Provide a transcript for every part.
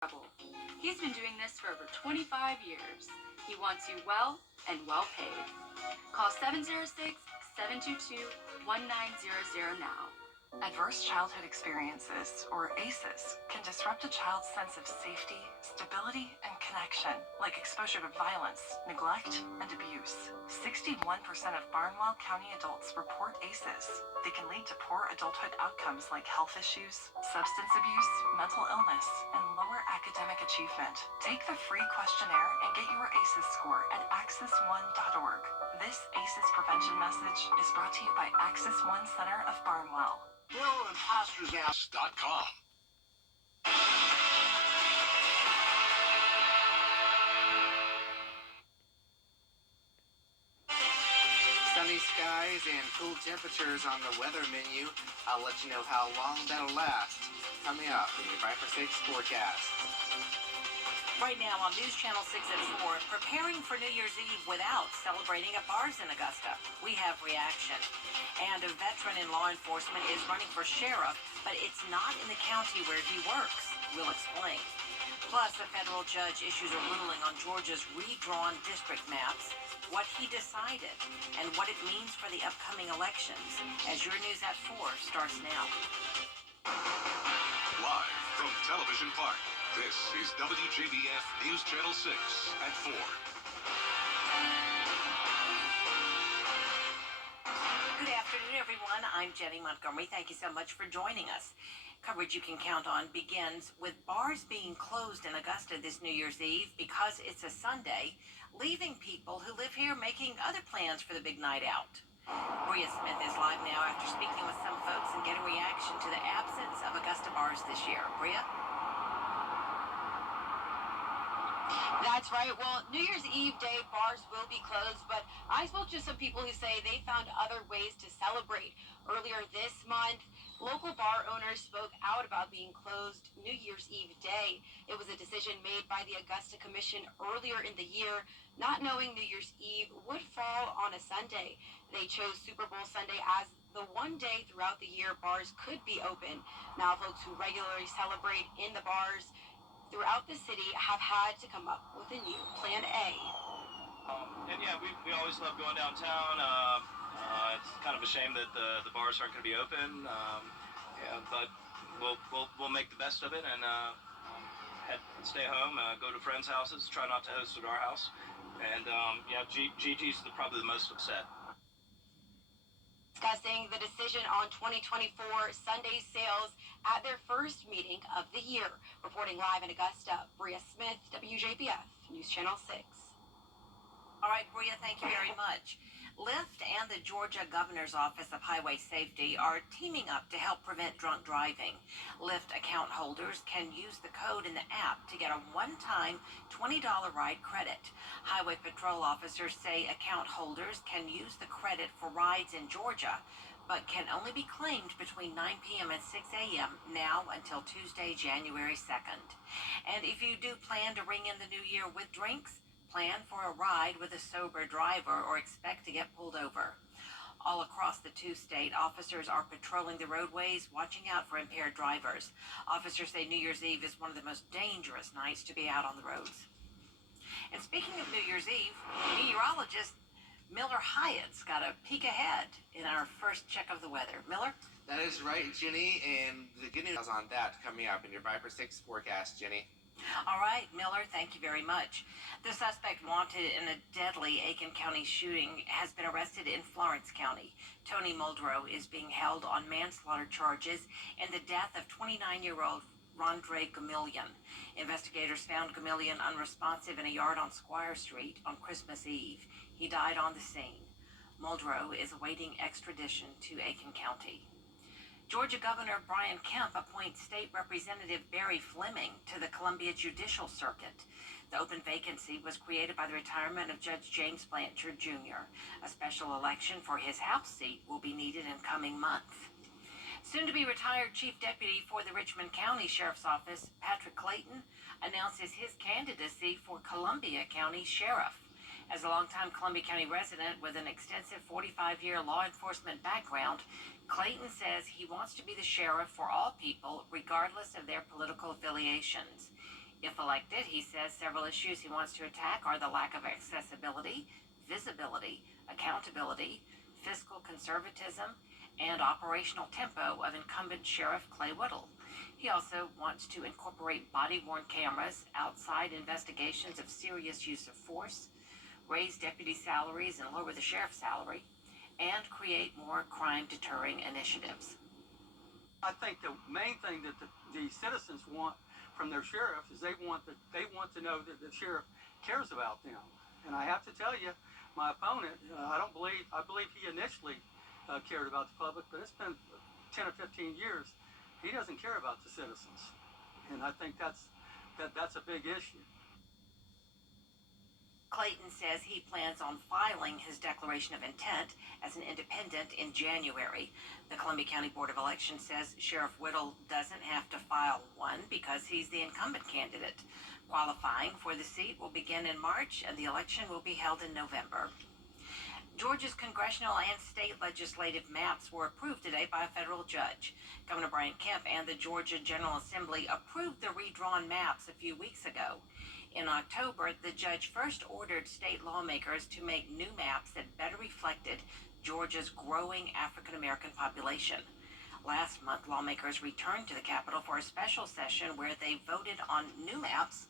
trouble. He's been doing this for over 25 years. He wants you well and well paid. Call 706-722-1900 now. Adverse childhood experiences, or ACEs, can disrupt a child's sense of safety, stability, and connection, like exposure to violence, neglect, and abuse. 61% of Barnwell County adults report ACEs. They can lead to poor adulthood outcomes like health issues, substance abuse, mental illness, and lower academic achievement. Take the free questionnaire and get your ACEs score at access1.org. This ACEs prevention message is brought to you by Access One Center of Barnwell. BillImposters.com. Sunny skies and cool temperatures on the weather menu. I'll let you know how long that'll last. Coming up in your 5 for 6 forecast. Right now on News Channel 6 at 4, preparing for New Year's Eve without celebrating at bars in Augusta. We have reaction. And a veteran in law enforcement is running for sheriff, but it's not in the county where he works. We'll explain. Plus, a federal judge issues a ruling on Georgia's redrawn district maps, what he decided, and what it means for the upcoming elections. As your News at 4 starts now. Live from Television Park, this is WJBF News Channel 6 at 4. Good afternoon, everyone. I'm Jenny Montgomery. Thank you so much for joining us. Coverage you can count on begins with bars being closed in Augusta this New Year's Eve because it's a Sunday, leaving people who live here making other plans for the big night out. Bria Smith is live now after speaking with some folks and getting reaction to the absence of Augusta bars this year. Bria? That's right. Well, New Year's Eve day, bars will be closed, but I spoke to some people who say they found other ways to celebrate. Earlier this month, local bar owners spoke out about being closed New Year's Eve day. It was a decision made by the Augusta Commission earlier in the year, not knowing New Year's Eve would fall on a Sunday. They chose Super Bowl Sunday as the one day throughout the year bars could be open. Now, folks who regularly celebrate in the bars throughout the city have had to come up with a new Plan A. And yeah, we always love going downtown. It's kind of a shame that the bars aren't going to be open. But we'll make the best of it and stay home, go to friends' houses, try not to host at our house. And Gigi's probably the most upset. Discussing the decision on 2024 Sunday sales at their first meeting of the year. Reporting live in Augusta, Bria Smith, WJBF, News Channel 6. All right, Bria, thank you very much. Lyft and the Georgia Governor's Office of Highway Safety are teaming up to help prevent drunk driving. Lyft account holders can use the code in the app to get a one-time $20 ride credit. Highway patrol officers say account holders can use the credit for rides in Georgia, but can only be claimed between 9 p.m. and 6 a.m. now until Tuesday, January 2nd. And if you do plan to ring in the new year with drinks, plan for a ride with a sober driver or expect to get pulled over. All across the two-state, officers are patrolling the roadways, watching out for impaired drivers. Officers say New Year's Eve is one of the most dangerous nights to be out on the roads. And speaking of New Year's Eve, meteorologist Miller Hyatt's got a peek ahead in our first check of the weather. Miller? That is right, Jenny, and the good news is on that coming up in your 5 for 6 forecast, Jenny. All right, Miller, thank you very much. The suspect wanted in a deadly Aiken County shooting has been arrested in Florence County. Tony Muldrow is being held on manslaughter charges in the death of 29-year-old Rondre Gamillion. Investigators found Gamillion unresponsive in a yard on Squire Street on Christmas Eve. He died on the scene. Muldrow is awaiting extradition to Aiken County. Georgia Governor Brian Kemp appoints State Representative Barry Fleming to the Columbia Judicial Circuit. The open vacancy was created by the retirement of Judge James Blanchard, Jr. A special election for his House seat will be needed in coming months. Soon-to-be retired Chief Deputy for the Richmond County Sheriff's Office, Patrick Clayton, announces his candidacy for Columbia County Sheriff. As a longtime Columbia County resident with an extensive 45-year law enforcement background, Clayton says he wants to be the sheriff for all people, regardless of their political affiliations. If elected, he says several issues he wants to attack are the lack of accessibility, visibility, accountability, fiscal conservatism, and operational tempo of incumbent Sheriff Clay Whittle. He also wants to incorporate body-worn cameras, outside investigations of serious use of force, raise deputy salaries and lower the sheriff's salary, and create more crime-deterring initiatives. I think the main thing that the citizens want from their sheriff is they want to know that the sheriff cares about them. And I have to tell you, my opponent, I believe he initially cared about the public, but it's been 10 or 15 years. He doesn't care about the citizens, and I think that's a big issue. Clayton says he plans on filing his declaration of intent as an independent in January. The Columbia County Board of Elections says Sheriff Whittle doesn't have to file one because he's the incumbent candidate. Qualifying for the seat will begin in March, and the election will be held in November. Georgia's congressional and state legislative maps were approved today by a federal judge. Governor Brian Kemp and the Georgia General Assembly approved the redrawn maps a few weeks ago. In October, the judge first ordered state lawmakers to make new maps that better reflected Georgia's growing African American population. Last month, lawmakers returned to the Capitol for a special session where they voted on new maps,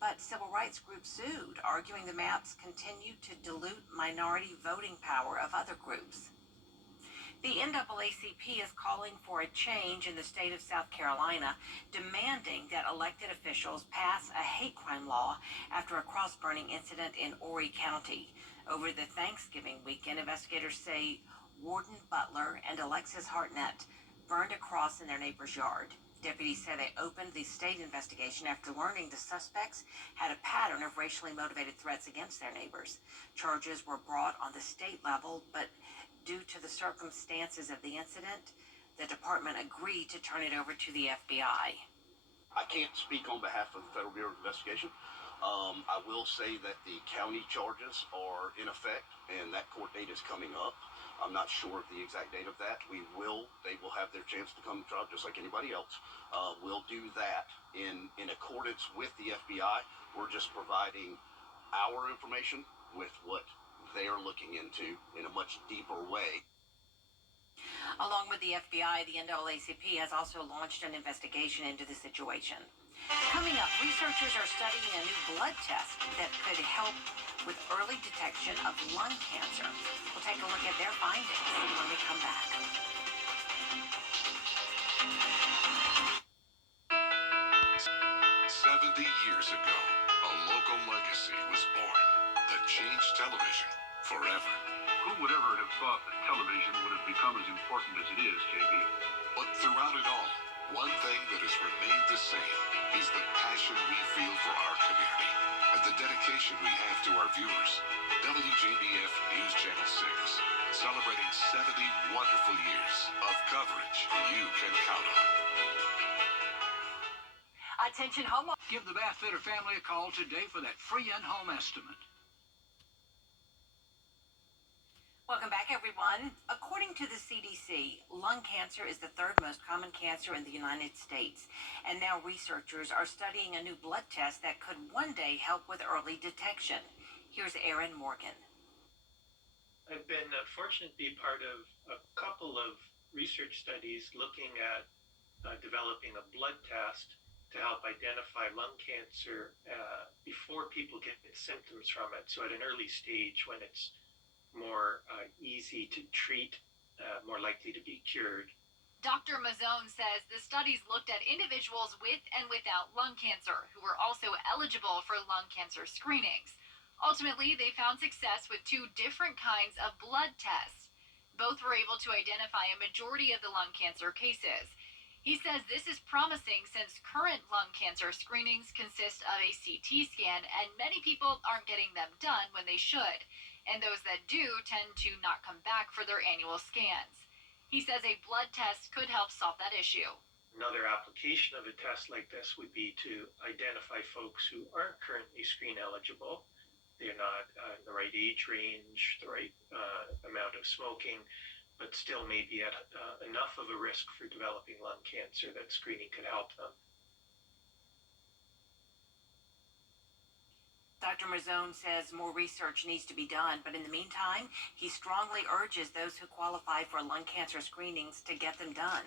but civil rights groups sued, arguing the maps continue to dilute minority voting power of other groups. The NAACP is calling for a change in the state of South Carolina, demanding that elected officials pass a hate crime law after a cross-burning incident in Horry County. Over the Thanksgiving weekend, investigators say Warden Butler and Alexis Hartnett burned a cross in their neighbor's yard. Deputies say they opened the state investigation after learning the suspects had a pattern of racially motivated threats against their neighbors. Charges were brought on the state level, but due to the circumstances of the incident, the department agreed to turn it over to the FBI. I can't speak on behalf of the Federal Bureau of Investigation. I will say that the county charges are in effect, and that court date is coming up. I'm not sure of the exact date of that. They will have their chance to come to trial just like anybody else. We'll do that in accordance with the FBI. We're just providing our information with what they are looking into in a much deeper way. Along with the FBI, the NAACP has also launched an investigation into the situation. Coming up, researchers are studying a new blood test that could help with early detection of lung cancer. We'll take a look at their findings when we come back. 70 years ago, a local legacy was born that changed television forever. Who would ever have thought that television would have become as important as it is, JB? But throughout it all, one thing that has remained the same is the passion we feel for our community and the dedication we have to our viewers. WJBF News Channel 6, celebrating 70 wonderful years of coverage you can count on. Attention homeowners. Give the Bathfitter family a call today for that free in-home estimate. Welcome back, everyone. According to the CDC, lung cancer is the third most common cancer in the United States. And now researchers are studying a new blood test that could one day help with early detection. Here's Aaron Morgan. I've been fortunate to be part of a couple of research studies looking at developing a blood test to help identify lung cancer before people get symptoms from it. So at an early stage when it's more easy to treat, more likely to be cured. Dr. Mazzone says the studies looked at individuals with and without lung cancer who were also eligible for lung cancer screenings. Ultimately, they found success with two different kinds of blood tests. Both were able to identify a majority of the lung cancer cases. He says this is promising since current lung cancer screenings consist of a CT scan, and many people aren't getting them done when they should. And those that do tend to not come back for their annual scans. He says a blood test could help solve that issue. Another application of a test like this would be to identify folks who aren't currently screen eligible. They're not in the right age range, the right amount of smoking, but still may be at enough of a risk for developing lung cancer that screening could help them. Dr. Mazzone says more research needs to be done, but in the meantime, he strongly urges those who qualify for lung cancer screenings to get them done.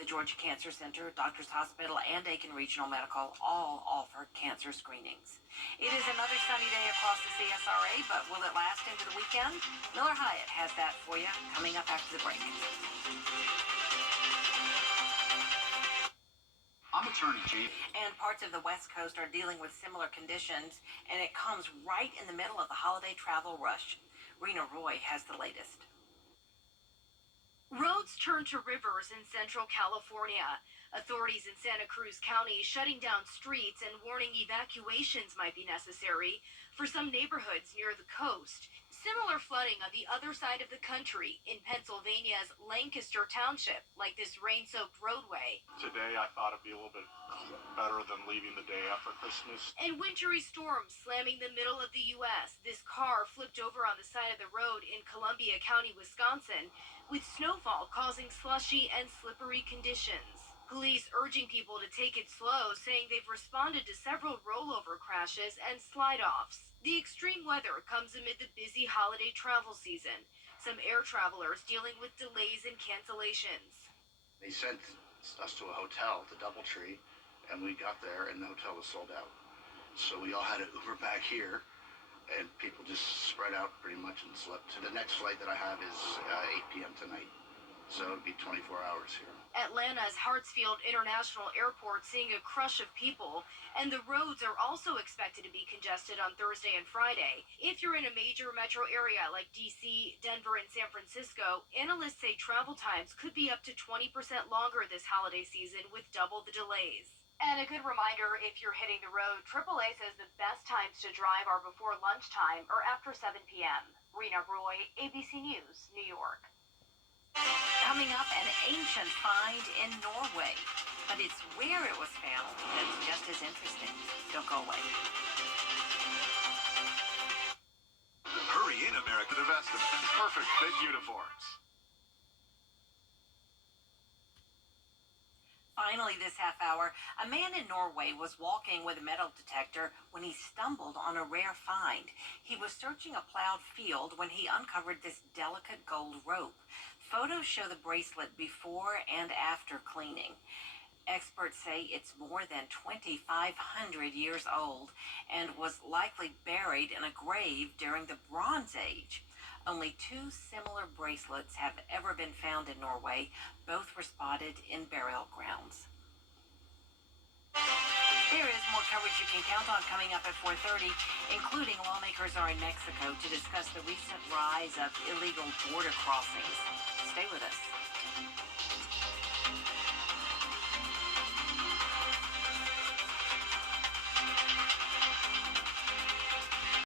The Georgia Cancer Center, Doctors Hospital, and Aiken Regional Medical all offer cancer screenings. It is another sunny day across the CSRA, but will it last into the weekend? Miller Hyatt has that for you coming up after the break. I'm Attorney Chief. And parts of the West Coast are dealing with similar conditions, and it comes right in the middle of the holiday travel rush. Rena Roy has the latest. Roads turn to rivers in central California. Authorities in Santa Cruz County shutting down streets and warning evacuations might be necessary for some neighborhoods near the coast. Similar flooding on the other side of the country in Pennsylvania's Lancaster Township, like this rain-soaked roadway. Today I thought it'd be a little bit better than leaving the day after Christmas. And wintry storms slamming the middle of the U.S. This car flipped over on the side of the road in Columbia County, Wisconsin, with snowfall causing slushy and slippery conditions. Police urging people to take it slow, saying they've responded to several rollover crashes and slide-offs. The extreme weather comes amid the busy holiday travel season. Some air travelers dealing with delays and cancellations. They sent us to a hotel, to Doubletree, and we got there and the hotel was sold out. So we all had to Uber back here, and people just spread out pretty much and slept. The next flight that I have is 8 p.m. tonight, so it'll be 24 hours here. Atlanta's Hartsfield International Airport seeing a crush of people, and the roads are also expected to be congested on Thursday and Friday. If you're in a major metro area like D.C., Denver, and San Francisco, analysts say travel times could be up to 20% longer this holiday season with double the delays. And a good reminder, if you're hitting the road, AAA says the best times to drive are before lunchtime or after 7 p.m. Rena Roy, ABC News, New York. Coming up, an ancient find in Norway. But it's where it was found that's just as interesting. Don't go away. Hurry in, America, the best of perfect fit uniforms. Finally, this half hour, a man in Norway was walking with a metal detector when he stumbled on a rare find. He was searching a plowed field when he uncovered this delicate gold rope. Photos show the bracelet before and after cleaning. Experts say it's more than 2,500 years old and was likely buried in a grave during the Bronze Age. Only 2 similar bracelets have ever been found in Norway. Both were spotted in burial grounds. There is more coverage you can count on coming up at 4:30, including lawmakers are in Mexico to discuss the recent rise of illegal border crossings. Stay with us.